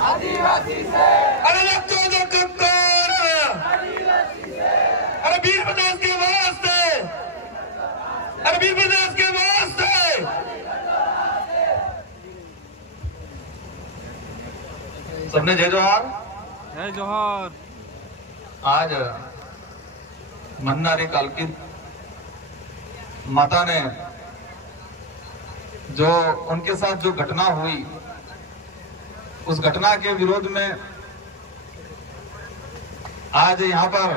आदिवासी से। अरे लगता है कौन? अरे वीर प्रदेश के वास्ते, अरे वीर प्रदेश के वास्ते। सबने जय जोहार। जय जोहार। आज मन्नारी कालकी माता ने जो उनके साथ जो घटना हुई, उस घटना के विरोध में आज यहाँ पर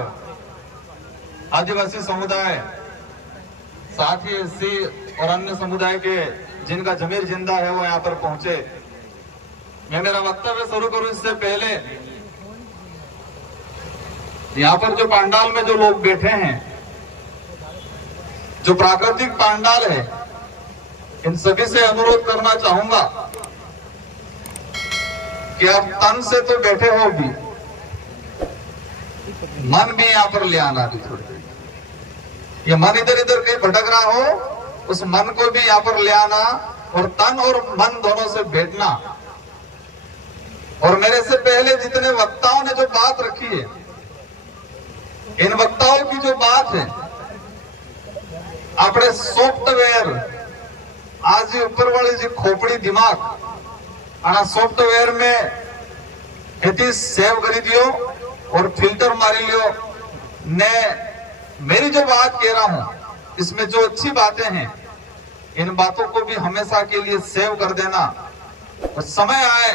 आदिवासी समुदाय, साथ ही एससी और अन्य समुदाय के जिनका जमीर जिंदा है वो यहाँ पर पहुंचे। मैं मेरा वक्तव्य शुरू करूं इससे पहले यहाँ पर जो पंडाल में जो लोग बैठे हैं, जो प्राकृतिक पंडाल है, इन सभी से अनुरोध करना चाहूंगा कि आप तन से तो बैठे हो भी, मन भी यहाँ पर ले आना भी थोड़ी। ये मन इधर इधर कहीं भटक रहा हो, उस मन को भी यहाँ पर ले आना और तन और मन दोनों से बैठना। और मेरे से पहले जितने वक्ताओं ने जो बात रखी है, इन वक्ताओं की जो बात है, अपने सॉफ्टवेयर आज ऊपर वाली जी खोपड़ी दिमाग आना सॉफ्टवेयर में इतनी सेव करी दियो और फिल्टर मारी लियो ने। मेरी जो बात कह रहा हूं इसमें जो अच्छी बातें हैं, इन बातों को भी हमेशा के लिए सेव कर देना। और समय आए,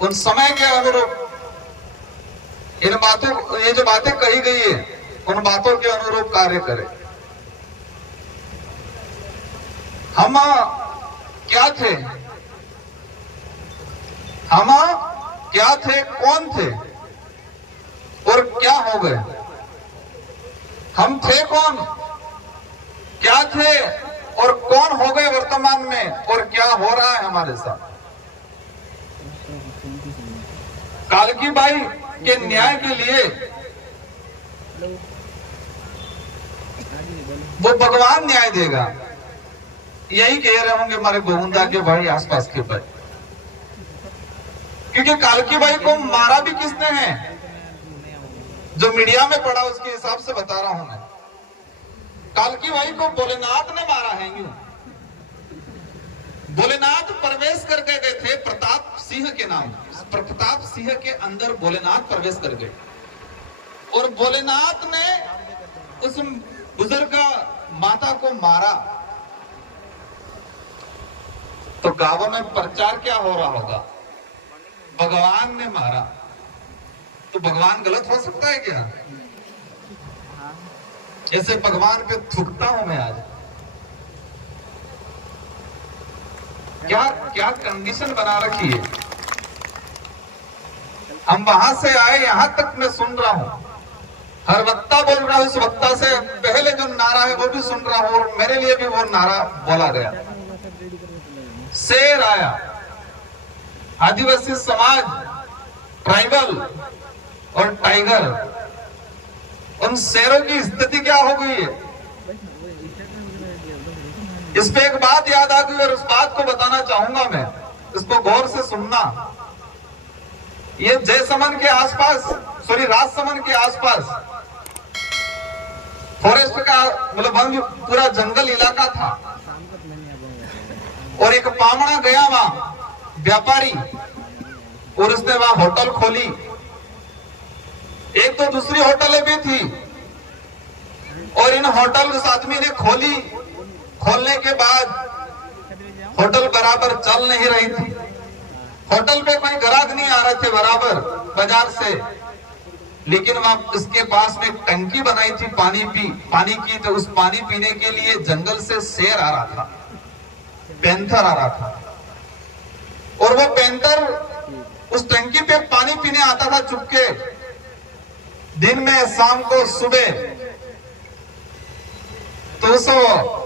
उन समय के अनुरूप इन बातों, ये जो बातें कही गई है, उन बातों के अनुरूप कार्य करें। हम क्या थे, हम क्या थे, कौन थे और क्या हो गए? हम थे कौन, क्या थे और कौन हो गए वर्तमान में, और क्या हो रहा है हमारे साथ? कालकी बाई के न्याय के लिए वो भगवान न्याय देगा, यही कह रहे होंगे हमारे गोविंदा के भाई, आसपास के भाई। क्योंकि कालकी बाई को मारा भी किसने है, जो मीडिया में पड़ा उसके हिसाब से बता रहा हूं मैं। कालकी बाई को भोलेनाथ ने मारा है। यूं भोलेनाथ प्रवेश करके गए थे प्रताप सिंह के नाम, प्रताप सिंह के अंदर भोलेनाथ प्रवेश कर गए और भोलेनाथ ने उस बुजुर्ग माता को मारा। तो गांवों में प्रचार क्या हो रहा होगा, भगवान ने मारा। तो भगवान गलत हो सकता है क्या? ऐसे भगवान पे थूकता हूं मैं आज। क्या क्या कंडीशन बना रखी है। हम वहां से आए, यहां तक मैं सुन रहा हूं, हर वक्ता बोल रहा हूं, उस वक्ता से पहले जो नारा है वो भी सुन रहा हूं, और मेरे लिए भी वो नारा बोला गया। शेर आया, आदिवासी समाज, ट्राइबल और टाइगर, उन शेरों की स्थिति क्या हो गई है, इस पे एक बात याद आ गई और उस बात को बताना चाहूंगा मैं। इसको गौर से सुनना। ये जयसमन के आसपास, सॉरी राजसमन के आसपास फॉरेस्ट का मतलब वन, पूरा जंगल इलाका था। और एक पामड़ा गया वहां व्यापारी, और उसने वहां होटल खोली। एक तो दूसरी होटलें भी थी, और इन होटल उस आदमी ने खोली। खोलने के बाद होटल बराबर चल नहीं रही थी, होटल पे कोई ग्राहक नहीं आ रहे थे बराबर बाजार से। लेकिन वहां उसके पास में एक टंकी बनाई थी पानी की, तो उस पानी पीने के लिए जंगल से शेर आ रहा था, पैंथर आ रहा था। और वो पैंथर उस टंकी पे पानी पीने आता था चुपके, दिन में, शाम को, सुबह। तो उस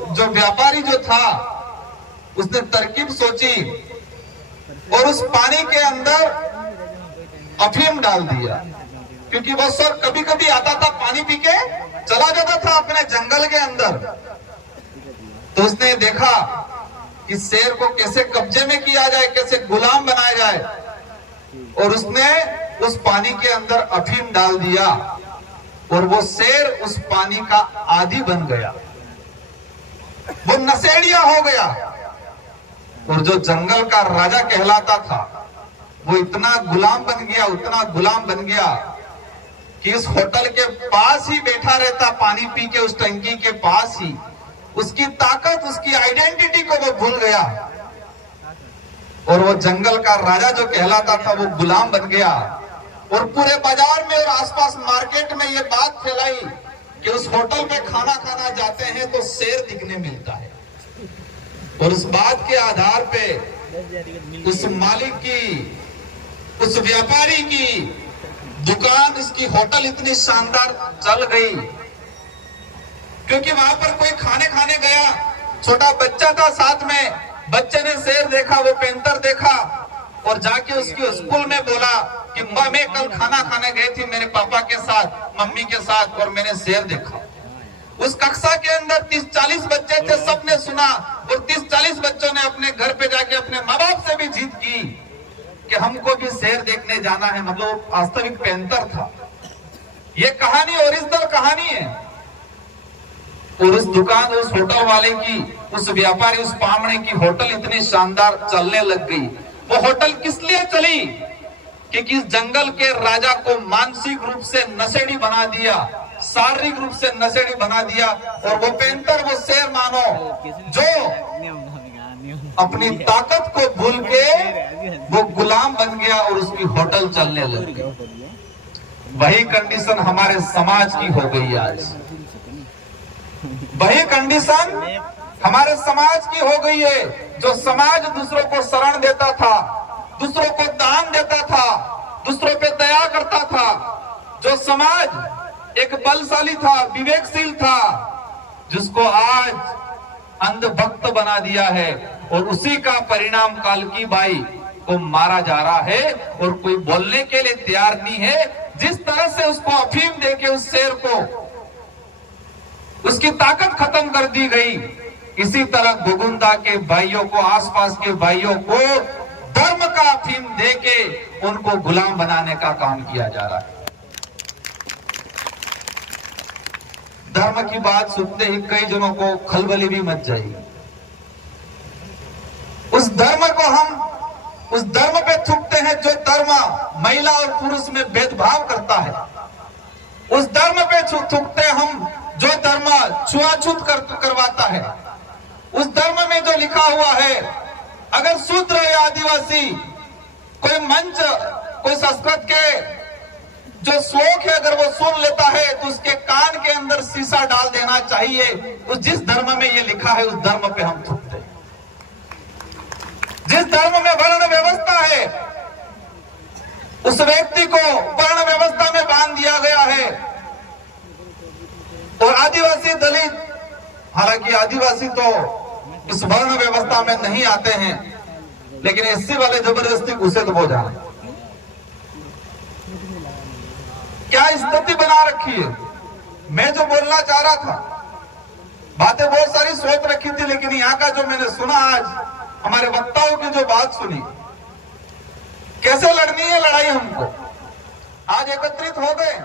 जो व्यापारी जो था उसने तरकीब सोची और उस पानी के अंदर अफीम डाल दिया। क्योंकि वो सर कभी कभी आता था, पानी पी के चला जाता था अपने जंगल के अंदर। तो उसने देखा कि शेर को कैसे कब्जे में किया जाए, कैसे गुलाम बनाया जाए। और उसने उस पानी के अंदर अफीम डाल दिया और वो शेर उस पानी का आदी बन गया, वो नशेड़िया हो गया। और जो जंगल का राजा कहलाता था वो इतना गुलाम बन गया, उतना गुलाम बन गया कि इस होटल के पास ही बैठा रहता, पानी पी के उस टंकी के पास ही। उसकी ताकत, उसकी आइडेंटिटी को वो भूल गया और वो जंगल का राजा जो कहलाता था वो गुलाम बन गया। और पूरे बाजार में और आसपास मार्केट में ये बात फैलाई कि उस होटल में खाना खाना जाते हैं तो शेर दिखने मिलता है। और उस बात के आधार पे उस मालिक की, उस व्यापारी की दुकान, इसकी होटल इतनी शानदार चल गई क्योंकि वहां पर कोई खाने गया, छोटा बच्चा था साथ में, बच्चे ने शेर देखा, वो पेंतर देखा और जाके उसकी स्कूल में बोला कि मैं कल खाना खाने गई थी मेरे पापा के साथ, मम्मी के साथ, और मैंने शेर देखा। उस कक्षा के अंदर 30-40 बच्चे थे, सबने सुना और 30-40 बच्चों ने अपने घर पे जाके अपने माँ बाप से भी जीत की कि हमको भी शेर देखने जाना है। मतलब वास्तविक पेंटर था। ये कहानी ओरिजिनल कहानी है। और उस दुकान, उस होटल वाले की, उस व्यापारी, उस पामणे की होटल इतनी शानदार चलने लग गई। वो होटल किस लिए चली? क्योंकि इस जंगल के राजा को मानसिक रूप से नशेड़ी बना दिया, शारीरिक रूप से नशेड़ी बना दिया। और वो पेंटर, वो शेर मानो, जो अपनी ताकत को भूल के वो गुलाम बन गया और उसकी होटल चलने लग गई। वही कंडीशन हमारे समाज की हो गई आज। वही कंडीशन हमारे समाज की हो गई है। जो समाज दूसरों को शरण देता था, दूसरों को दान देता था, दूसरों पे दया करता था, जो समाज एक बलशाली था, विवेकशील था, जिसको आज अंधभक्त बना दिया है। और उसी का परिणाम कालकी बाई को मारा जा रहा है और कोई बोलने के लिए तैयार नहीं है। जिस तरह से उसको अफीम देके उस शेर को उसकी ताकत खत्म कर दी गई, इसी तरह गोगुंदा के भाइयों को, आसपास के भाइयों को धर्म का अफीम देके उनको गुलाम बनाने का काम किया जा रहा है। धर्म की बात सुनते ही कई जनों को खलबली भी मच जाएगी। उस धर्म को हम उस धर्म पे थूकते हैं जो धर्म महिला और पुरुष में भेदभाव करता है। उस धर्म पे थूकते हम जो धर्म छुआछूत करवाता है। उस धर्म में जो लिखा हुआ है, अगर शूद्र या आदिवासी कोई मंच, कोई संस्कृत के जो श्लोक है अगर वो सुन लेता है तो उसके कान के अंदर शीशा डाल देना चाहिए। उस जिस धर्म में ये लिखा है उस धर्म पे हम थूकते हैं। जिस धर्म में वर्ण व्यवस्था है उस व्यक्ति को वर्ण व्यवस्था में बांध दिया गया है। और आदिवासी, दलित, हालांकि आदिवासी तो इस वर्ण व्यवस्था में नहीं आते हैं, लेकिन एससी वाले जबरदस्ती घुसे तो वो जाने। क्या स्थिति बना रखी है। मैं जो बोलना चाह रहा था, बातें बहुत सारी सोच रखी थी, लेकिन यहाँ का जो मैंने सुना, आज हमारे वक्ताओं की जो बात सुनी, कैसे लड़नी है लड़ाई हमको। आज एकत्रित हो गए,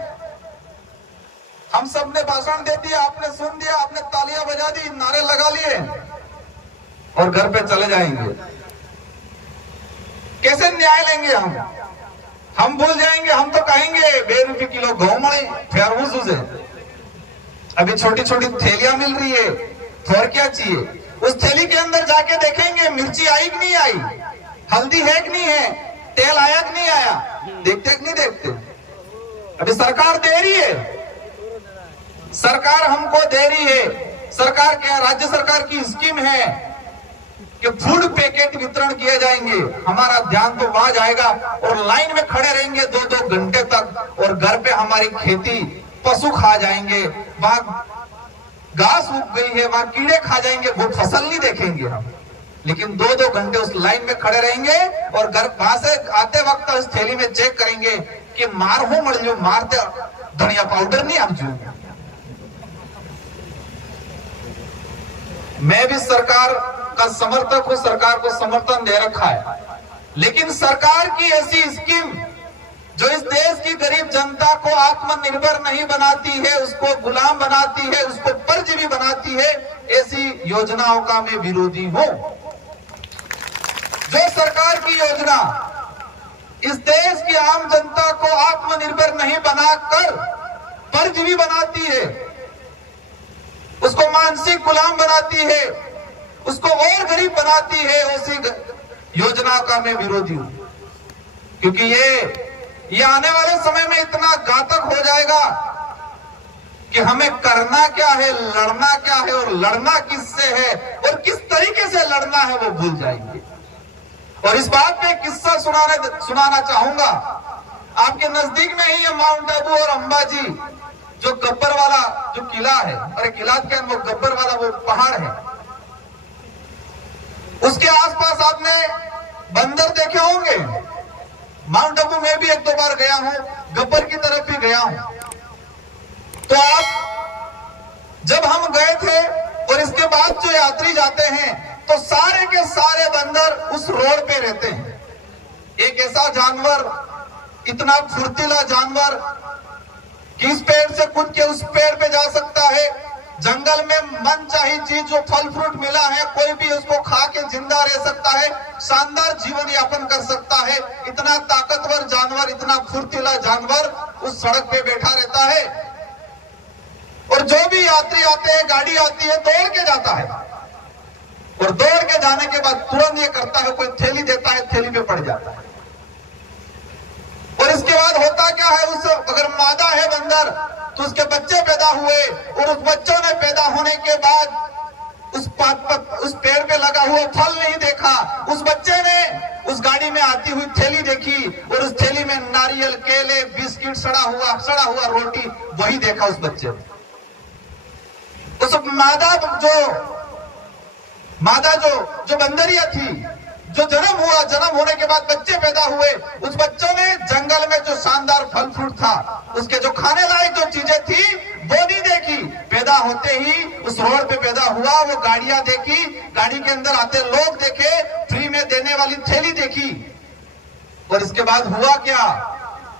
हम सब ने भाषण दे दिया, आपने सुन दिया, आपने तालियां बजा दी, नारे लगा लिए और घर पे चले जाएंगे। कैसे न्याय लेंगे हम भूल जाएंगे। हम तो कहेंगे 2 रुपए किलो गेहूं मड़े फिर उसे अभी छोटी छोटी थैलियां मिल रही है, तो और क्या चाहिए। उस थैली के अंदर जाके देखेंगे मिर्ची आई कि नहीं आई, हल्दी है कि नहीं है, तेल आया कि नहीं आया, देखते कि नहीं देखते। अभी सरकार दे रही है, सरकार हमको दे रही है। सरकार के, राज्य सरकार की स्कीम है कि फूड पैकेट वितरण किए जाएंगे। हमारा ध्यान तो वहां जाएगा और लाइन में खड़े रहेंगे 2-2 घंटे तक, और घर पे हमारी खेती पशु खा जाएंगे, वहां घास उग गई है, वहां कीड़े खा जाएंगे, वो फसल नहीं देखेंगे हम। लेकिन 2-2 घंटे उस लाइन में खड़े रहेंगे और घर वहां से आते वक्त उस थैली में चेक करेंगे कि मार हो मर लो, मारते धनिया पाउडर नहीं हम जो। मैं भी सरकार का समर्थक हूं, सरकार को समर्थन दे रखा है, लेकिन सरकार की ऐसी स्कीम जो इस देश की गरीब जनता को आत्मनिर्भर नहीं बनाती है, उसको गुलाम बनाती है, उसको परजीवी बनाती है, ऐसी योजनाओं का मैं विरोधी हूं। जो सरकार की योजना इस देश की आम जनता को आत्मनिर्भर नहीं बनाकर परजीवी बनाती है, उसको मानसिक गुलाम बनाती है, उसको और गरीब बनाती है, ऐसी योजना का मैं विरोधी हूं। क्योंकि ये आने वाले समय में इतना घातक हो जाएगा कि हमें करना क्या है, लड़ना क्या है और लड़ना किससे है और किस तरीके से लड़ना है वो भूल जाएंगे। और इस बात पे किस्सा सुनाना चाहूंगा। आपके नजदीक में ही ये माउंट आबू और अंबाजी जो गब्बर वाला जो किला है, अरे किला क्या, वो गब्बर वाला वो पहाड़ है, उसके आसपास आपने बंदर देखे होंगे। माउंट आबू में भी एक दो बार गया हूं, गब्बर की तरफ भी गया हूं। तो आप जब हम गए थे और इसके बाद जो यात्री जाते हैं तो सारे के सारे बंदर उस रोड पे रहते हैं। एक ऐसा जानवर, इतना फुर्तीला जानवर कि इस पेड़ से कूद के उस पेड़ पे जा सकता है। जंगल में मनचाही चीज जो फल फ्रूट मिला है, कोई भी उसको खा के जिंदा रह सकता है, शानदार जीवन यापन कर सकता है। इतना ताकतवर जानवर, इतना फुर्तीला जानवर उस सड़क पे बैठा रहता है। और जो भी यात्री आते हैं, गाड़ी आती है, दौड़ के जाता है और दौड़ के जाने के बाद तुरंत ये करता है, कोई थैली देता है, थैली पे पड़ जाता है। और इसके बाद होता क्या है, उस अगर मादा है बंदर तो उसके बच्चे पैदा हुए और उस बच्चों ने पैदा होने के बाद उस पेड़ पे लगा हुआ फल नहीं देखा, उस बच्चे ने उस गाड़ी में आती हुई थैली देखी और उस थैली में नारियल, केले, बिस्किट, सड़ा हुआ रोटी, वही देखा उस बच्चे ने। उस मादा जो बंदरिया थी, जो जन्म होने के बाद बच्चे पैदा हुए, उस बच्चों ने जंगल में जो शानदार फल फ्रूट था, उसके जो खाने लायक जो चीजें थी वो नहीं देखी। पैदा होते ही उस रोड पे पैदा हुआ, वो गाड़ियां देखी, गाड़ी के अंदर आते लोग देखे, फ्री में देने वाली थैली देखी। और इसके बाद हुआ क्या,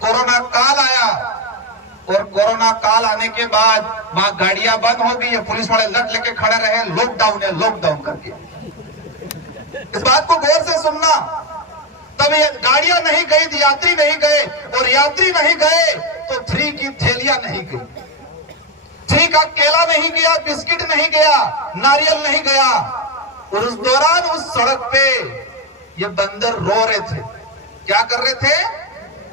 कोरोना काल आया और कोरोना काल आने के बाद वहां गाड़ियां बंद हो गई है, पुलिस वाले लट लेके खड़े रहे, लॉकडाउन है, लॉकडाउन करके। इस बात को गौर से सुनना। तब ये गाड़ियां नहीं गई, यात्री नहीं गए, और यात्री नहीं गए तो फ्री की थैलियां नहीं गई, फ्री का केला नहीं गया, बिस्किट नहीं गया, नारियल नहीं गया। और उस दौरान उस सड़क पे ये बंदर रो रहे थे। क्या कर रहे थे?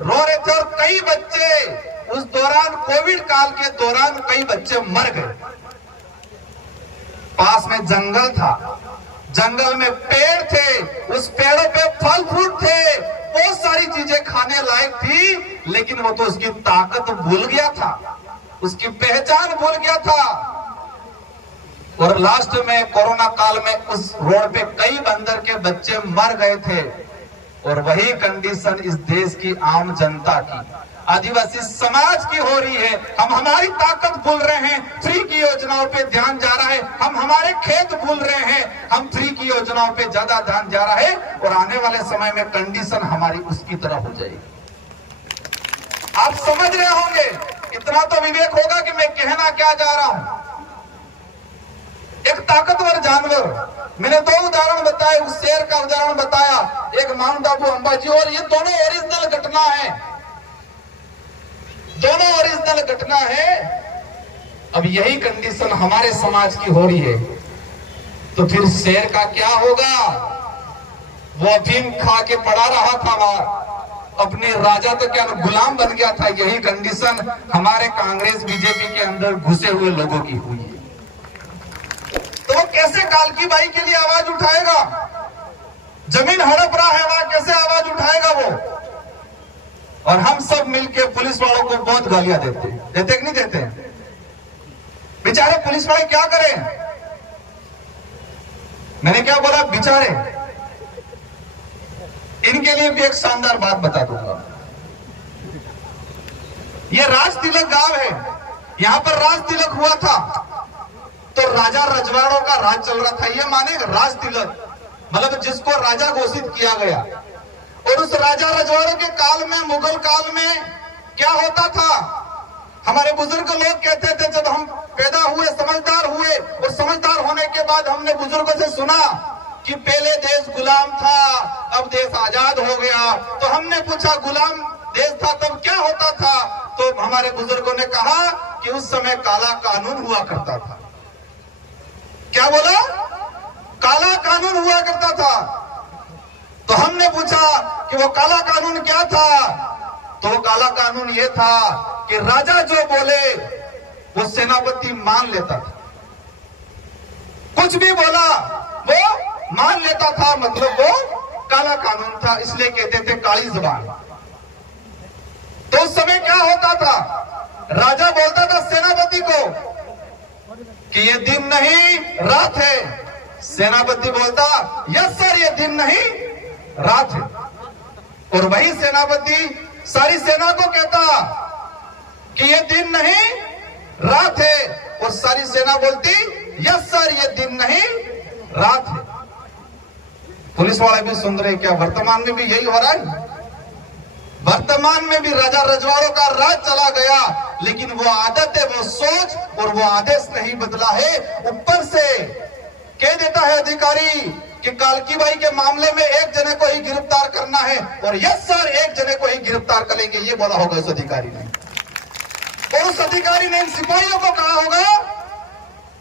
रो रहे थे। और कई बच्चे उस दौरान, कोविड काल के दौरान, कई बच्चे मर गए। पास में जंगल था, जंगल में पेड़ थे, उस पेड़ों पे फल फ्रूट थे, बहुत सारी चीजें खाने लायक थी, लेकिन वो तो उसकी ताकत भूल गया था, उसकी पहचान भूल गया था। और लास्ट में कोरोना काल में उस रोड पे कई बंदर के बच्चे मर गए थे। और वही कंडीशन इस देश की आम जनता की, आदिवासी समाज की हो रही है। हम हमारी ताकत भूल रहे हैं, फ्री की योजनाओं पे ध्यान जा रहा है, हम हमारे खेत भूल रहे हैं, हम फ्री की योजनाओं पे ज्यादा ध्यान जा रहा है। और आने वाले समय में कंडीशन हमारी उसकी तरह हो जाएगी। आप समझ रहे होंगे, इतना तो विवेक होगा कि मैं कहना क्या जा रहा हूं। एक ताकतवर जानवर, मैंने दो उदाहरण बताए, उस शेर का उदाहरण बताया, एक माउंट आबू, अंबाजी, और ये दोनों ओरिजिनल घटना है, दोनों ओरिजिनल घटना है। अब यही कंडीशन हमारे समाज की हो रही है, तो फिर शेर का क्या होगा? वो अफीम खा के पड़ा रहा था वहां, अपने राजा तो क्या गुलाम बन गया था। यही कंडीशन हमारे कांग्रेस बीजेपी के अंदर घुसे हुए लोगों की हुई है। तो वो कैसे कालकी बाई के लिए आवाज उठाएगा? जमीन हड़प रहा है वहां, कैसे आवाज उठाएगा वो? और हम सब मिलके पुलिस वालों को बहुत गालियां देते कि नहीं देते? बेचारे पुलिस वाले क्या करें? मैंने क्या बोला? बेचारे। इनके लिए भी एक शानदार बात बता दूंगा। ये राज तिलक गांव है, यहां पर राज तिलक हुआ था, तो राजा रजवाड़ों का राज चल रहा था। ये माने राज तिलक, मतलब जिसको राजा घोषित किया गया। और उस राजा रजवाड़ों के काल में, मुगल काल में क्या होता था? हमारे बुजुर्ग लोग कहते थे, जब हम पैदा हुए, समझदार हुए, और समझदार होने के बाद हमने बुजुर्गों से सुना कि पहले देश गुलाम था, अब देश आजाद हो गया। तो हमने पूछा, गुलाम देश था तब क्या होता था? तो हमारे बुजुर्गों ने कहा कि उस समय काला कानून हुआ करता था। क्या बोला? काला कानून हुआ करता था। तो हमने पूछा कि वो काला कानून क्या था? तो वो काला कानून ये था कि राजा जो बोले वो सेनापति मान लेता था, कुछ भी बोला वो मान लेता था, मतलब वो काला कानून था, इसलिए कहते थे काली जुबान। तो उस समय क्या होता था? राजा बोलता था सेनापति को कि ये दिन नहीं रात है, सेनापति बोलता यस सर ये दिन नहीं रात है, और वही सेनापति सारी सेना को कहता कि ये दिन नहीं रात है, और सारी सेना बोलती यस सर ये दिन नहीं रात है। पुलिस वाले भी सुन रहे, क्या वर्तमान में भी यही हो रहा है? वर्तमान में भी राजा रजवाड़ों का राज चला गया, लेकिन वो आदत है, वो सोच और वो आदेश नहीं बदला है। ऊपर से कह देता है अधिकारी कि कालकी बाई के मामले में एक जने को ही गिरफ्तार करना है, और यस सर एक जने को ही गिरफ्तार करेंगे, ये बोला होगा उस अधिकारी ने। और उस अधिकारी ने इन सिपाहियों को कहा होगा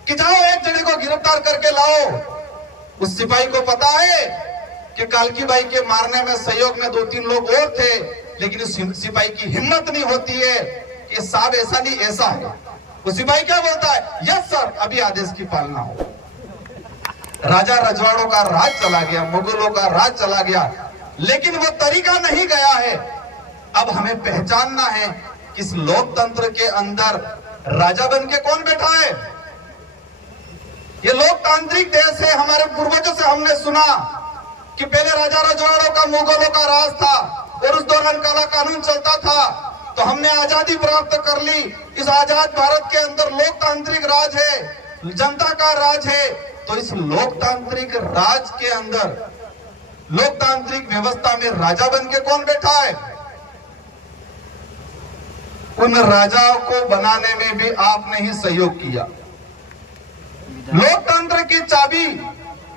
कि जाओ एक जने को गिरफ्तार करके लाओ। उस सिपाही को पता है कि कालकी बाई के मारने में सहयोग में 2-3 लोग और थे, लेकिन उस सिपाही की हिम्मत नहीं होती है कि साहब ऐसा नहीं ऐसा है। वो सिपाही क्या बोलता है? यस सर अभी आदेश की पालना हो। राजा रजवाड़ों का राज चला गया, मुगलों का राज चला गया, लेकिन वो तरीका नहीं गया है। अब हमें पहचानना है कि इस लोकतंत्र के अंदर राजा बन के कौन बैठा है? ये लोकतांत्रिक देश है। हमारे पूर्वजों से हमने सुना कि पहले राजा रजवाड़ों का, मुगलों का राज था, और उस दौरान काला कानून चलता था। तो हमने आजादी प्राप्त कर ली। इस आजाद भारत के अंदर लोकतांत्रिक राज है, जनता का राज है। तो इस लोकतांत्रिक राज के अंदर, लोकतांत्रिक व्यवस्था में राजा बन के कौन बैठा है? उन राजाओं को बनाने में भी आपने ही सहयोग किया। लोकतंत्र की चाबी,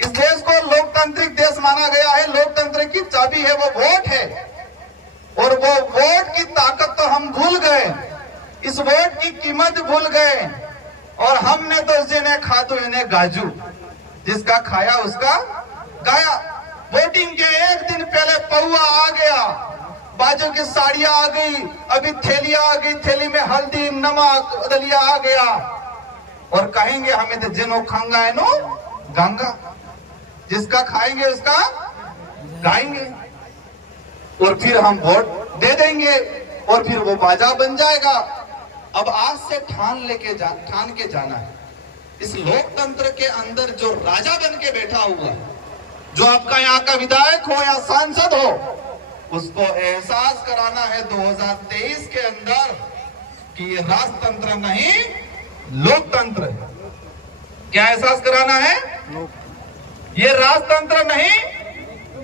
इस देश को लोकतांत्रिक देश माना गया है। लोकतंत्र की चाबी है वो वोट है, और वो वोट की ताकत तो हम भूल गए, इस वोट की कीमत भूल गए। और हमने तो जिन्हें खादो इन्हें गाजू, जिसका खाया उसका गाया। वोटिंग के एक दिन पहले पहुआ आ गया, बाजू की साड़ियां आ गई, अभी थैलियां आ गई, थैली में हल्दी नमक दलिया आ गया, और कहेंगे हमें तो जिनो खांगा है नो गांगा, जिसका खाएंगे उसका गाएंगे, और फिर हम वोट दे देंगे, और फिर वो बाजा बन जाएगा। अब आज से ठान के जाना है, इस लोकतंत्र के अंदर जो राजा बन के बैठा हुआ है, जो आपका यहाँ का विधायक हो या सांसद हो, उसको एहसास कराना है 2023 के अंदर कि ये राजतंत्र नहीं लोकतंत्र है। क्या एहसास कराना है? ये राजतंत्र नहीं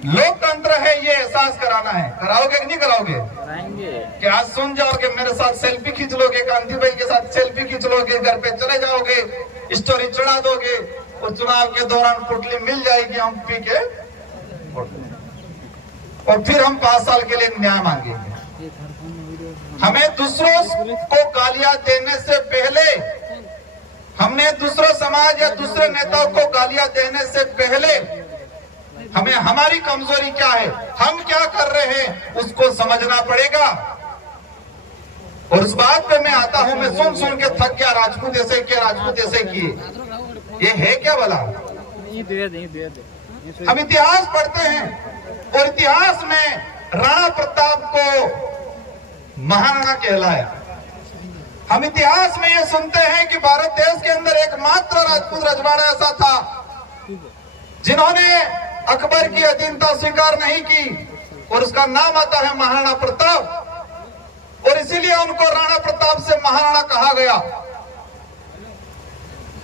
लोकतंत्र है, ये एहसास कराना है। कराओगे कि नहीं कराओगे? कराएंगे। क्या आज सुन जाओगे, मेरे साथ सेल्फी खींच लोगे, कांति भाई के साथ सेल्फी खींच लोगे, घर पे चले जाओगे, स्टोरी चढ़ा दोगे, और चुनाव के दौरान पुटली मिल जाएगी हम पी के, और फिर हम 5 साल के लिए न्याय मांगेंगे। हमें दूसरों को गालियां देने से पहले, हमने दूसरों समाज या दूसरे नेताओं को गालियां देने से पहले हमें हमारी कमजोरी क्या है, हम क्या कर रहे हैं, उसको समझना पड़ेगा। और उस बात पे मैं आता हूं, मैं सुन के थक गया, राजपूत ऐसे किए, राजपूत ऐसे किए, ये है क्या भला? हम इतिहास पढ़ते हैं, और इतिहास में राणा प्रताप को महाराणा कहलाया। हम इतिहास में ये सुनते हैं कि भारत देश के अंदर एकमात्र राजपूत रजवाड़ा ऐसा था जिन्होंने अकबर की अधीनता स्वीकार नहीं की, और उसका नाम आता है महाराणा प्रताप, और इसीलिए उनको राणा प्रताप से महाराणा कहा गया।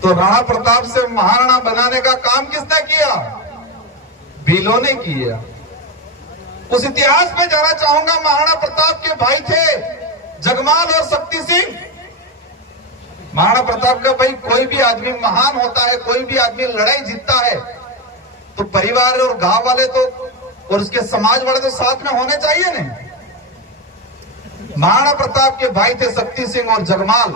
तो राणा प्रताप से महाराणा बनाने का काम किसने किया? भीलों ने किया। उस इतिहास में जाना चाहूंगा। महाराणा प्रताप के भाई थे जगमाल और शक्ति सिंह। महाराणा प्रताप का भाई, कोई भी आदमी महान होता है, कोई भी आदमी लड़ाई जीतता है तो परिवार और गांव वाले तो और उसके समाज वाले तो साथ में होने चाहिए ना। महाराणा प्रताप के भाई थे शक्ति सिंह और जगमाल,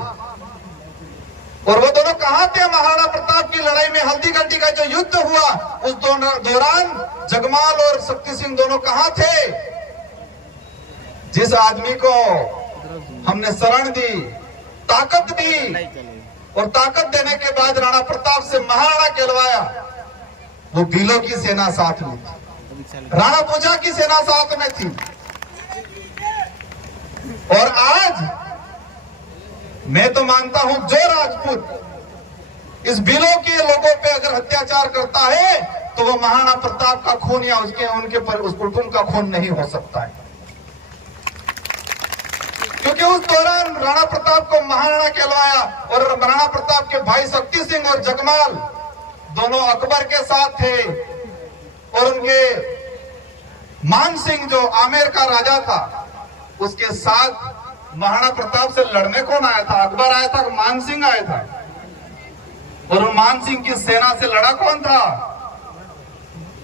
और वो दोनों कहां थे महाराणा प्रताप की लड़ाई में? हल्दी घाटी का जो युद्ध हुआ उस दौरान जगमाल और शक्ति सिंह दोनों कहां थे? जिस आदमी को हमने शरण दी, ताकत दी, और ताकत देने के बाद राणा प्रताप से महाराणा कहलवाया, वो भीलों की सेना साथ में थी, राणा पूजा की सेना साथ में थी। और आज मैं तो मानता हूं जो राजपूत इस भीलों के लोगों पे अगर अत्याचार करता है तो वो महाराणा प्रताप का खून या उनके पर उस कुटुंब का खून नहीं हो सकता है, क्योंकि उस दौरान राणा प्रताप को महाराणा कहलवाया। और राणा प्रताप के भाई शक्ति सिंह और जगमाल दोनों अकबर के साथ थे, और उनके मान सिंह जो आमेर का राजा था उसके साथ महाराणा प्रताप से लड़ने कौन आया था? अकबर आया था, मान सिंह आया था। और मान सिंह की सेना से लड़ा कौन था?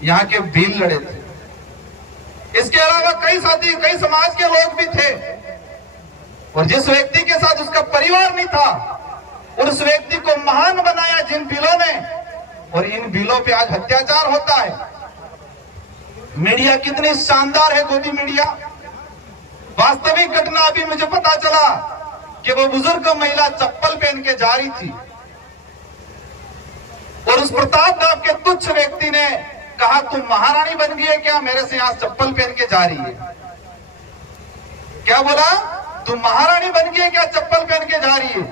यहाँ के भील लड़े थे। इसके अलावा कई साथी, कई समाज के लोग भी थे, और जिस व्यक्ति के साथ उसका परिवार नहीं था और उस व्यक्ति को महान बनाया जिन भीलों ने, और इन भीलों पे आज अत्याचार होता है। मीडिया कितनी शानदार है, गोदी मीडिया। वास्तविक घटना अभी मुझे पता चला कि वो बुजुर्ग महिला चप्पल पहन के जा रही थी, और उस प्रताप नाम के तुच्छ व्यक्ति ने कहा, तुम महारानी बन गई है क्या? मेरे से यहां चप्पल पहन के जा रही है। क्या बोला? तुम महारानी बन गई है क्या? चप्पल पहन के जा रही है।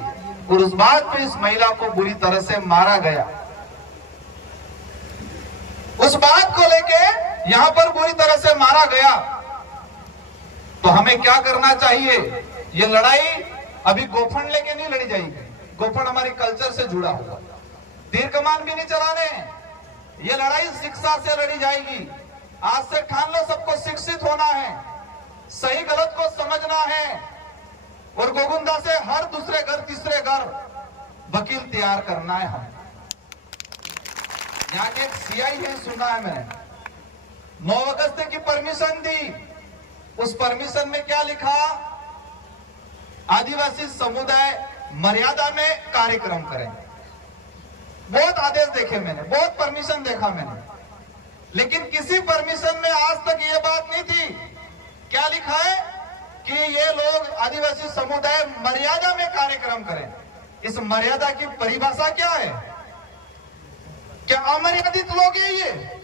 और उस बात पे इस महिला को बुरी तरह से मारा गया। उस बात को लेके यहां पर बुरी तरह से मारा गया। तो हमें क्या करना चाहिए? ये लड़ाई अभी गोफन लेके नहीं लड़ी जाएगी। गोफन हमारी कल्चर से जुड़ा हुआ, तीर कमान भी नहीं चलाने। ये लड़ाई शिक्षा से लड़ी जाएगी। आज से ठान लो, सबको शिक्षित होना है, सही गलत को समझना है, और गोगुंदा से हर दूसरे घर तीसरे घर वकील तैयार करना है। हम यहाँ के एक सीआई है, सुना है मैंने, 9 अगस्त की परमिशन दी। उस परमिशन में क्या लिखा? आदिवासी समुदाय मर्यादा में कार्यक्रम करें। बहुत आदेश देखे मैंने, बहुत परमिशन देखा मैंने, लेकिन किसी परमिशन में आज तक ये बात नहीं थी। क्या लिखा है कि ये लोग आदिवासी समुदाय मर्यादा में कार्यक्रम करें। इस मर्यादा की परिभाषा क्या है? क्या अमर्यादित लोग हैं ये?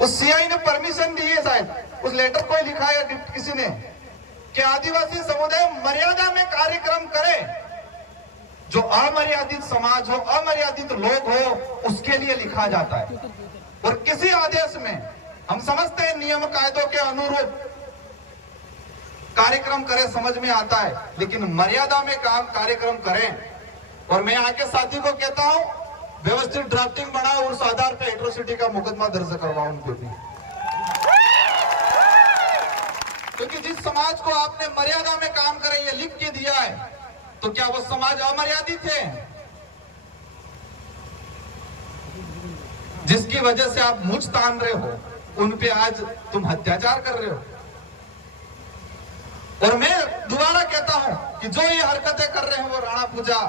उस सीआई ने परमिशन दी है, शायद उस लेटर को लिखा है किसी ने कि आदिवासी समुदाय मर्यादा में कार्यक्रम करे। जो अमर्यादित समाज हो, अमर्यादित लोग हो, उसके लिए लिखा जाता है। और किसी आदेश में हम समझते हैं नियम कायदों के अनुरूप कार्यक्रम करें, समझ में आता है, लेकिन मर्यादा में काम कार्यक्रम करें। और मैं आके साथी को कहता हूं, व्यवस्थित ड्राफ्टिंग बनाओ, उस आधार पे एट्रोसिटी का मुकदमा दर्ज करवाओ उनके भी। क्योंकि जिस समाज को आपने मर्यादा में काम करें ये लिख के दिया है, तो क्या वो समाज अमर्यादित है? जिसकी वजह से आप मुझ तान रहे हो, उन पे आज तुम अत्याचार कर रहे हो। और मैं दोबारा कहता हूं कि जो ये हरकतें कर रहे हैं वो राणा पूजा,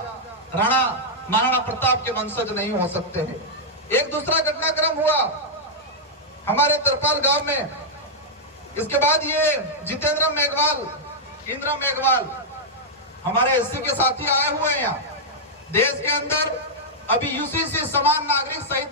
राणा महाराणा प्रताप के वंशज नहीं हो सकते हैं। एक दूसरा घटनाक्रम हुआ हमारे तरपाल गांव में। इसके बाद ये जितेंद्र मेघवाल, इंद्र मेघवाल, हमारे एससी के साथी आए हुए हैं यहाँ। देश के अंदर अभी यूसीसी समान नागरिक संहिता